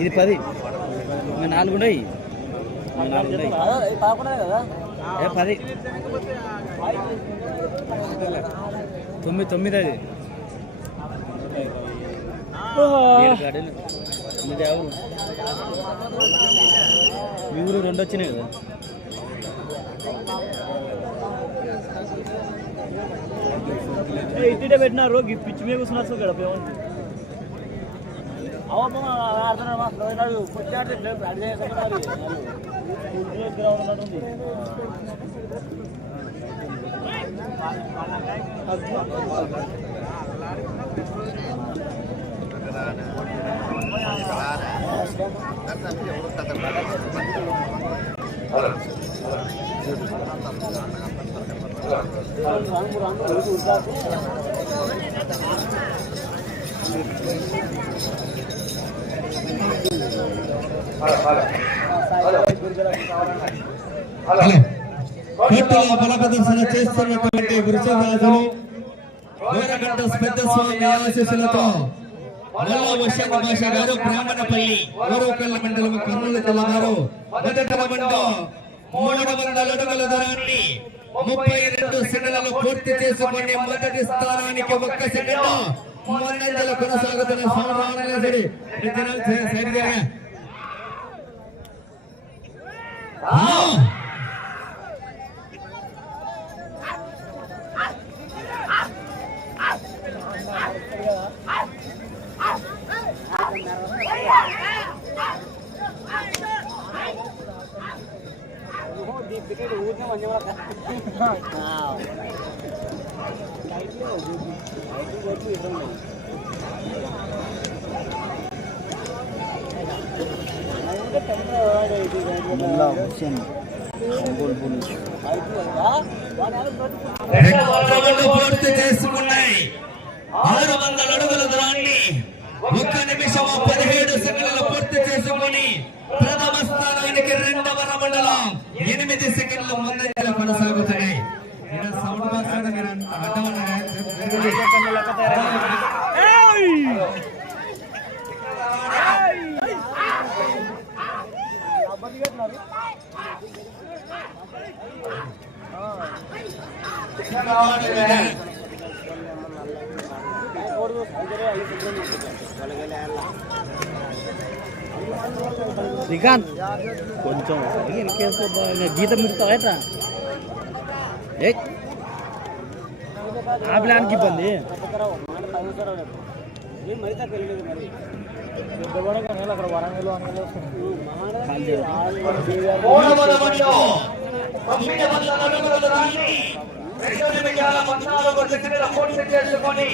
ఇది పది. ఇంకా నాలుగు ఉన్నాయి. ఇంకా నాలుగు ఉన్నాయి. ఏ పది. తొమ్మిది తొమ్మిది అది. ఎవరు మీ ఊరు రెండు వచ్చినాయి కదా. ఇట్టే పెట్టినారు పిచ్చి మీద కూర్చున్నారు గడప కోర్టులో బల ప్రదర్శన చేస్తున్నటువంటి వృషభరాజులు గోరగంట పెద్ద స్వామి ఆశీస్సులతో మల్లా వశ్యంత భాష గారు బ్రాహ్మణపల్లి ఊరుకల్ల మండలం కర్నూలు జిల్లా గారు. మొదటి రౌండ్లో మూడు వందల అడుగుల దూరాన్ని ముప్పై రెండు సెకండ్లలో పూర్తి చేసుకొని మొదటి స్థానానికి ఒక్క సెకండ్ ముందంజలు కొనసాగుతున్న సంవత్సరాల సరి సరిగా హుస్సేన్ ఒంగోలు పోలీసు పూర్తి చేసుకున్నాయి. ఆరు వందల అడుగుల దాన్ని ఒక్క నిమిషం పదిహేడు సెకండ్లు పూర్తి చేసుకుని ప్రథమ స్థానానికి రెండవ మండలం ఎనిమిది సెకండ్ల ముందంజలు కొనసాగుతున్నాయి. ఈడ శ్రీకాంత్ కొంచెం గీతం గీత మిడతావా ఎట్లా ఏ? ఆ ప్లాన్కి ఇబ్బంది. మూడవ రౌండ్లో తొమ్మిది వందల అడుగుల దూరాన్ని రెండు నిమిషాల పద్నాలుగు సెకండ్ల పూర్తి చేసుకొని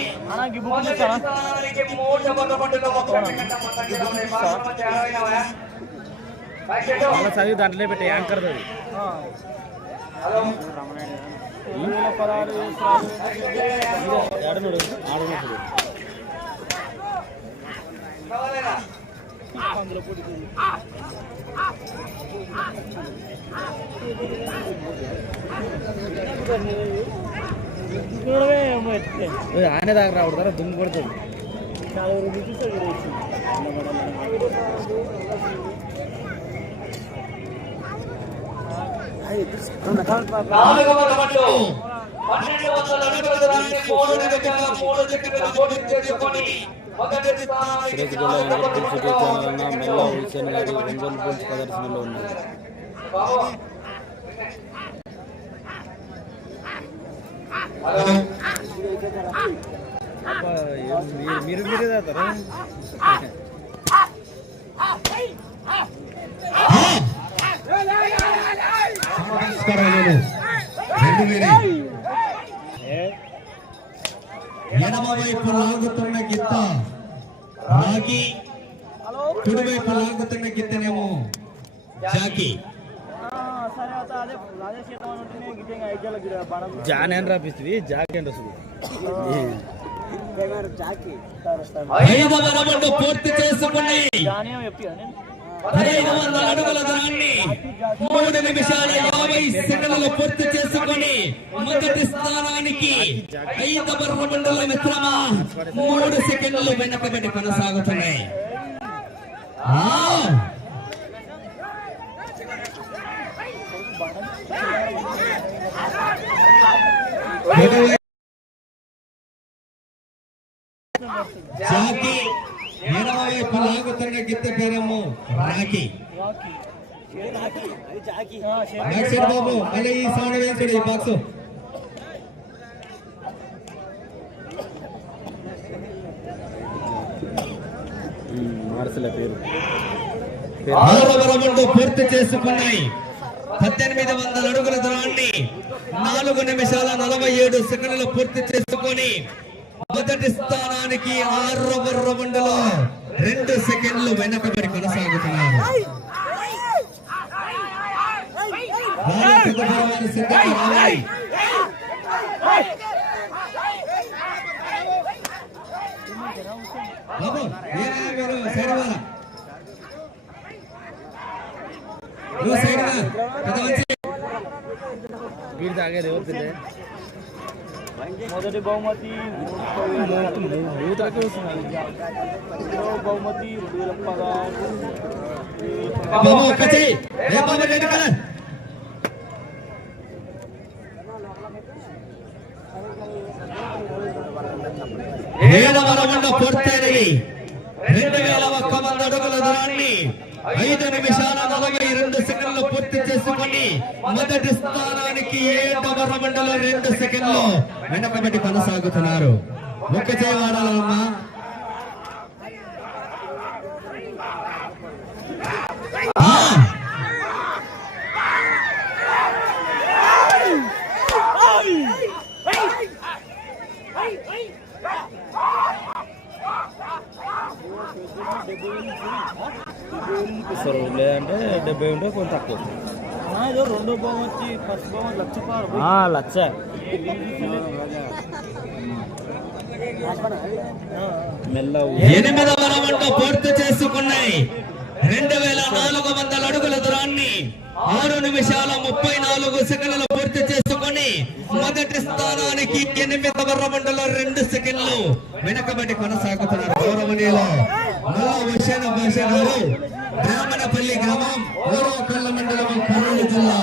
మొదటి స్థానానికి మూడవ రౌండ్లో ఒక్క సెకండ్ ముందంజలో ఉన్నాయి. పాల్గొన్న మధ్య ఎవరైనావా? ప్యాకెట్. వాళ్ళ చదివి దాంట్లో పెట్టే యాంకర్ అది హలో ఏడనుడు ఆడనప్పుడు కావాలేనా? ఆయన దాకా రావడతారా దుమ్ము కొడుతుంది. పన్నెండు వందల అడుగుల మూడు మూడు మెల్ల గారి ఒంగోలు ప్రదర్శనలో ఉన్నారు బాబు. హలో అబ్బా, ఏం మీరు మీరు తాగుతారా నమస్కారాలు రెండు వేలు ఎడమ వైపు లాగుతున్న గిత్త రాగి కుడి వైపు లాగుతున్న గిత్తనేమో జాకి జాన్ అని రాపిస్తుంది? జాక్ అని వస్తుంది పూర్తి చేసుకుని వందల అడుగుల దూరాన్ని మూడు నిమిషాల యాభై సెకండ్లు పూర్తి మొదటి స్థానానికి ఐదవ రౌండ్ల మూడు సెకండ్లు వెనకబడి కొనసాగుతున్నాయి. వైపు లాగుతున్న గిత్త పేరమ్ము సైడ్ బాబు మళ్ళీ ఈ సౌండ్ వేసుడు ఈ బాక్స్ మార్చలే పేరు. పూర్తి చేసుకున్నాయి. పద్దెనిమిది వందల అడుగుల దూరాన్ని నాలుగు నిమిషాల నలభై ఏడు సెకండ్లు పూర్తి చేసుకొని మొదటి స్థానానికి ఆరవ రౌండ్లో రెండు సెకండ్లు వెనకబడి కొనసాగుతున్నారు రావాలి. బాబు ఏరా మీరు సైడ్ వాళ్ళ నువ్వు సైడ్గా పెద్ద మంచి వీడి తాగేది ఎవరు తింటే మొదటి బహుమతి యూతలకే వస్తున్నాడు రెండవ బహుమతి రెండు వేల పదహారు బాబు ఒక్క చెయ్యి ఏ బాబు రెడ్ కలర్ ఏడవ రౌండ్ పూర్తయినది రెండు వేల ఒక్క వంద అడుగుల దూరాన్ని ఐదు నిమిషాల నలభై రెండు సెకండ్లు పూర్తి చేసుకొని మొదటి స్థానానికి ఏడవ రౌండ్ రెండు సెకండ్లు వెనకబడి కొనసాగుతున్నారు. ఒక్క చేయవాడాలమ్మా డెబ్బై ఉంటే కొంత తక్కువ ఫస్ట్ లక్ష పారు ఆ, లక్ష. ఎనిమిదవ రౌండ్ పూర్తి చేసుకున్నాయి. రెండు వేల నాలుగు వందల అడుగుల దూరాన్ని ఆరు నిమిషాల ముప్పై నాలుగు సెకండ్లు పూర్తి చేసుకొని మొదటి స్థానానికి ఎనిమిదవ రౌండ్లో రెండు సెకండ్లు వెనకబడి కొనసాగుతున్నారు. గౌరవనీయులు మల్లా భాష గారు. బ్రాహ్మణపల్లి గ్రామం ఓరవకల్ల మండలం కర్నూలు జిల్లా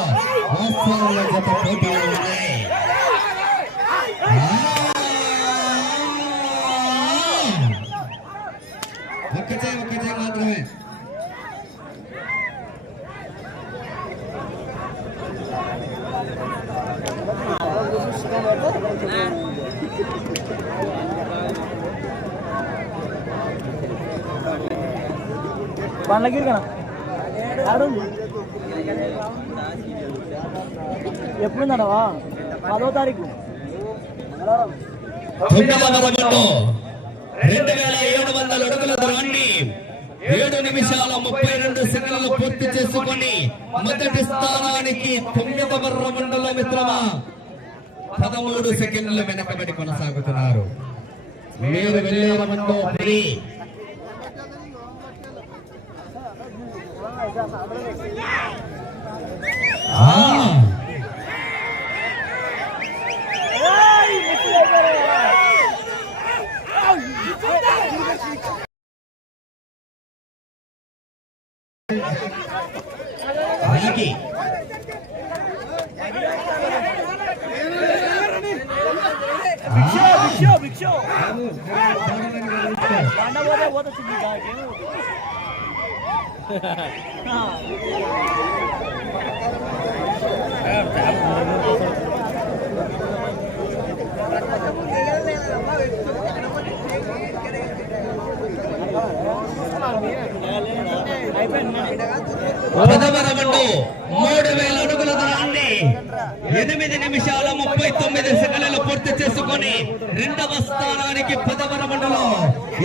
వాస్తవాల జత పోటీలో ఉన్నాయి ఒక్కచే ఒక్కచే మాత్రమే బండ్లగిరి కదా. ఆడుంది ఎప్పుడుందడవా పదో తారీఖు. రెండు వేల ఏడు వందల అడుగుల దూరాన్ని ఏడు నిమిషాల ముప్పై రెండు సెకండ్లు పూర్తి చేసుకొని మొదటి స్థానానికి తొమ్మిదవ రౌండ్లో మిత్రమా. పదమూడు సెకండ్లు వెనకబడి కొనసాగుతున్నారు. మీరు వెళ్ళే అలాగే భిక్ష భిక్ష భిక్ష బండ రౌండ్ మూడు వేల అడుగుల దూరాన్ని ఎనిమిది నిమిషాల ముప్పై తొమ్మిది సెకండ్లు పూర్తి చేసుకొని రెండవ స్థానానికి పదవ రౌండ్లో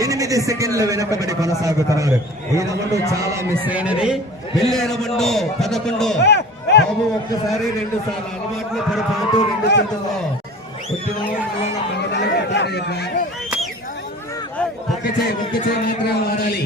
ఎనిమిది సెకండ్లు వెనకబడి కొనసాగుతున్నారు. ఈ రౌండ్ చాలా మిస్ అయినది వెళ్ళే పదకొండు. బాబు ఒక్కసారి రెండు సార్లు అలవాట్లు పొరపాటు రెండు చేతుల్లో. ఒక్క చేయి ఒక్క చేయి మాత్రమే వాడాలి.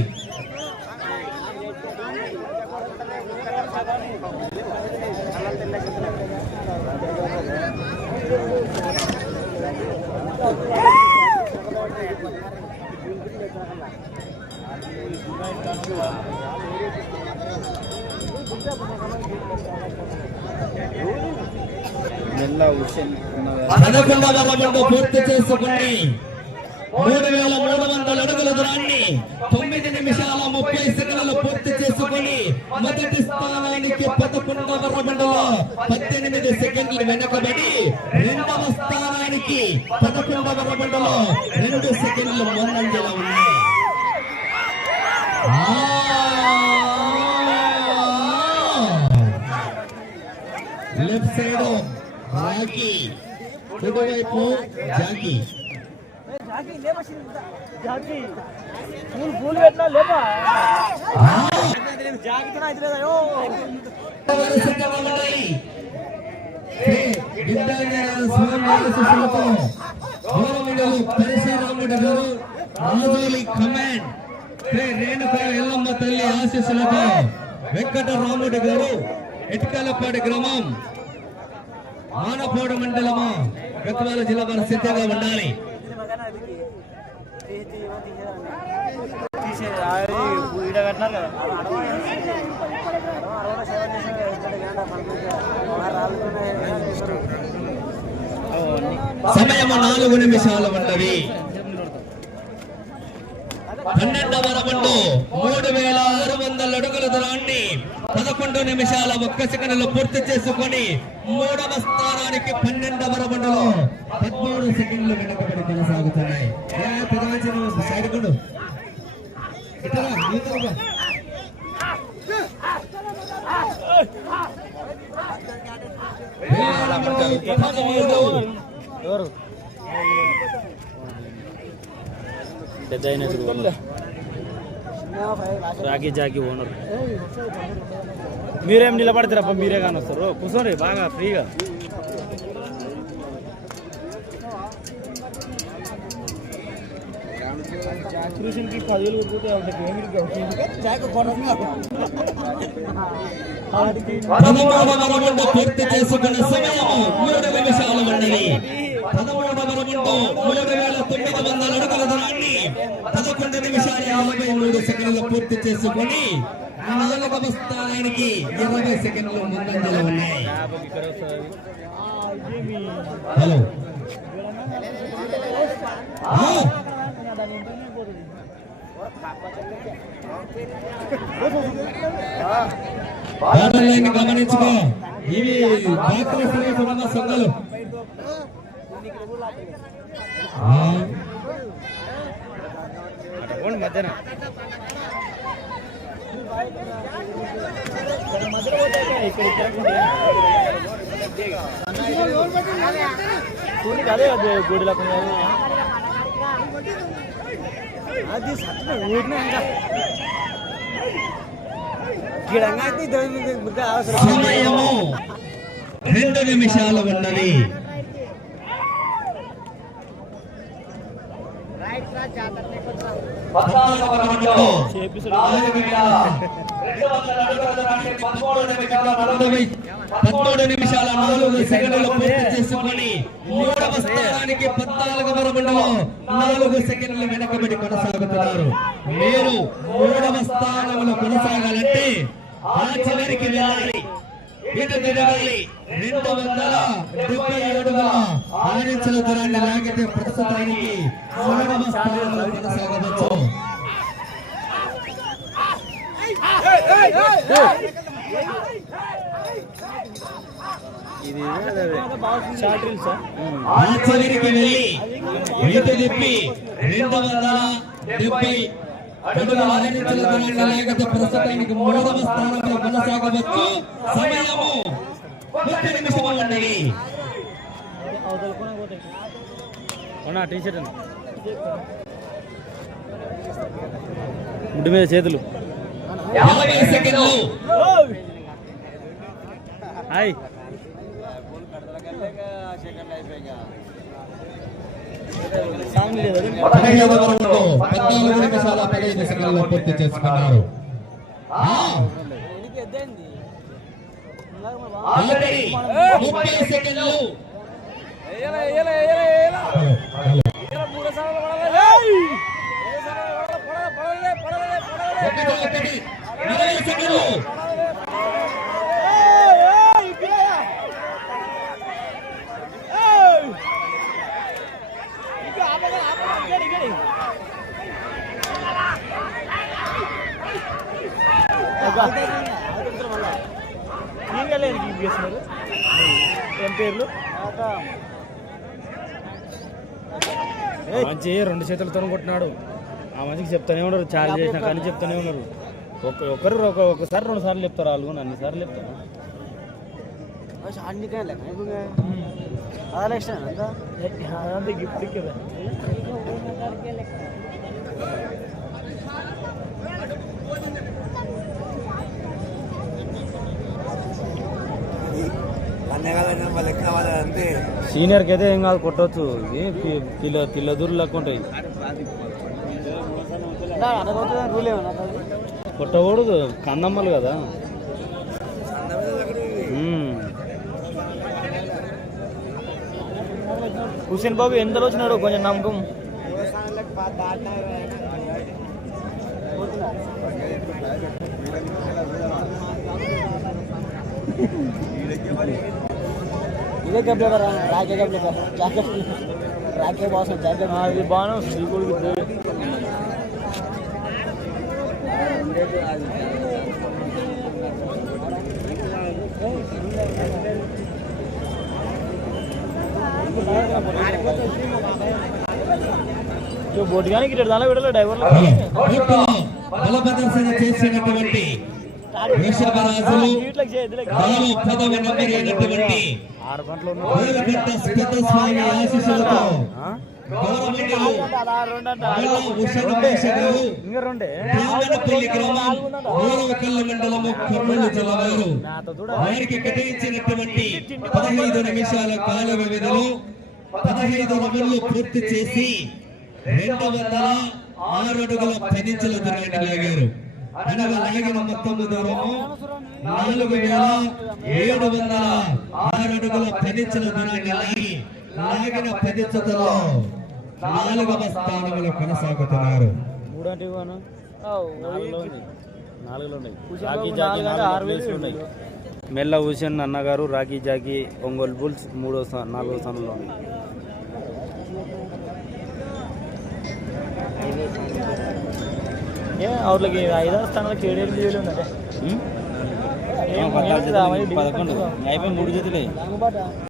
పదకొండవ రౌండ్ పూర్తి చేసుకుని మూడు వేల మూడు వందల అడుగుల దూరాన్ని తొమ్మిది నిమిషాల ముప్పై సెకండ్లు పూర్తి చేసుకుని మొదటి స్థానానికి పదకొండవ రౌండ్లో పద్దెనిమిది సెకండ్లు వెనకబడి రెండవ స్థానానికి పదకొండవ రౌండ్లో రెండు సెకండ్లు ముందంజలో ఉన్నాయి. లెఫ్ట్ సైడ్ రాకీ కుడివైపు జాకీ రాజోలి కమాండ్ రేణుక ఎల్లమ్మ తల్లి ఆశీస్సులతో వెంకట రాముడి గారు ఇటుకలపాడి గ్రామం ఆనపాడు మండలము గద్వాల జిల్లా మన సిద్ధంగా ఉండాలి. సమయము నాలుగు నిమిషాలు ఉన్నవి పన్నెండవ రౌండ్ మూడు వేల ఆరు వందల అడుగుల దూరాన్ని పదకొండు నిమిషాల ఒక్క సెకండ్లో పూర్తి చేసుకొని మూడవ స్థానానికి పన్నెండవ రౌండ్లో పదమూడు సెకండ్లు వెనకబడి కొనసాగుతున్నాయి. ఏ, ఎవరు నువ్వు సైడ్ కొండు ఇతరా, ఇతరుగా. వేల రౌండ్ పదమూడు. ఎవరు పెద్ద అయినది ఓనర్ రాగి జాగి ఓనర్ మీరేం నిలబడతారప్ప మీరే కానీ వస్తారు కూర్చోండి బాగా ఫ్రీగా. కృష్ణకి పదివేలు పూర్తి చేసుకున్న మూడు నిమిషాలు ఉన్నది పదమూడవ రౌండ్ మూడు వేల తొమ్మిది వందల అడుగుల పదకొండు నిమిషాలు యాభై మూడు సెకండ్లు పూర్తి చేసుకొని నాలుగవ స్థానానికి ఇరవై సెకండ్లు ముందంజలో ఉన్నాయి. హలో. గమనించుకో. ఇవి బాక్ల సంఘాలు. మధ్యన అదే అదే గుడిలో అది సత్యం ఊరినే ఇంకా. గిడంగా అయితే అవసరం. రెండు నిమిషాలు ఉన్నది. పద్నాలుగవ రౌండ్లో నాలుగు వేల రెండు వందల అడుగుల దూరాన్ని పదమూడు నిమిషాల నలభై పదమూడు నిమిషాల నాలుగు సెకండ్లు పూర్తి చేసుకొని మూడవ స్థానానికి పద్నాలుగవ రౌండ్లో నాలుగు సెకండ్లు వెనకబడి కొనసాగుతున్నారు. మీరు మూడవ స్థానంలో కొనసాగాలంటే ఆ చివరికి వెళ్ళాలి. ఇటు తిరగాలి రెండు వందల డెబ్బై అడుగుల ఆరించుల దూరాన్ని లాగితే ప్రస్తుతానికి మూడవ స్థానంలో కొనసాగవచ్చు. వెళ్ళి తిప్పి రెండు వందల డెబ్బై దూరాన్ని లాగితే ప్రస్తుతానికి మూడవ స్థానంలో కొనసాగవచ్చు. సమయము షర్ట్ ముడ్డు మీద చేతులు. యాభై సెకండ్లు. హాయ్. పద్నాలుగు నిమిషాల పూర్తి చేసుకున్నారు. ఆఖరి ముప్పై సెకండ్లు ఒకటి ఒకటి ఇరవై సెకండ్లు ఏం పేర్లు మంచి రెండు చేతులతో కొట్టినాడు. ఆ మంచికి చెప్తానే ఉన్నారు చార్జ్ చేసినా కానీ చెప్తానే ఉన్నారు. ఒక ఒకరు ఒక ఒకసారి రెండు సార్లు చెప్తారు వాళ్ళు అన్ని సార్లు చెప్తారు. గిఫ్ట్ కదా సీనియర్కి అయితే ఏం కాదు కొట్టవచ్చు ఇది పిల్ల పిల్ల దూరం లెక్క ఉంటాయి కొట్టకూడదు కందమ్మలు కదా. హుసేన్ బాబు ఎంతలో వచ్చినాడు కొంచెం నమ్మకం. ఇదే కప్ లేదా రాకే కప్ లేదా జాకెట్ రాకే బాస్ జాకెట్ ఆ, ఇది బాగానే వస్తుంది ఈ కొడుకు ఇద్దరు. ఇక బొట్టిగానికి ఇటు దానిలో విడలే డ్రైవర్లు కోర్టులో బల ప్రదర్శన చేసినటువంటి వృషభరాజులు ఇట్లకి చేయి, ఇట్లకి. బాలు పదవి నెంబర్ అయినటువంటి ఆరు గంటలు ఇంకా రెండే రామనపల్లి గ్రామం ఊరవకల్ల మండలము కర్నూలు జిల్లా వారు. నాతో చూడ వారికి కేటాయించినటువంటి పదహైదు నిమిషాల కాల వ్యవధిలో పదహైదు పూర్తి చేసి రెండు వందల ఆరు అడుగుల పెనించల దూరాన్ని లాగారు. అనగా లాగిన మొత్తము దూరము నాలుగు వేల ఏడు వందల ఆరు అడుగుల దూరాన్ని లాగిన పెనించతలో నాలుగవ స్థానంలో కొనసాగుతున్నారు. ఉన్నాయి. ఉన్నాయి. మెల్ల హుసేన్ అన్నగారు రాకీ జాకీ ఒంగోలు బుల్స్ మూడో నాలుగో స్థానంలో ఉంది ఏ అవుట్లకి ఐదో స్థానాలకి ఏడేళ్ళు వేలు ఉందంటే పదకొండు. అయిపోయి మూడు చేతులే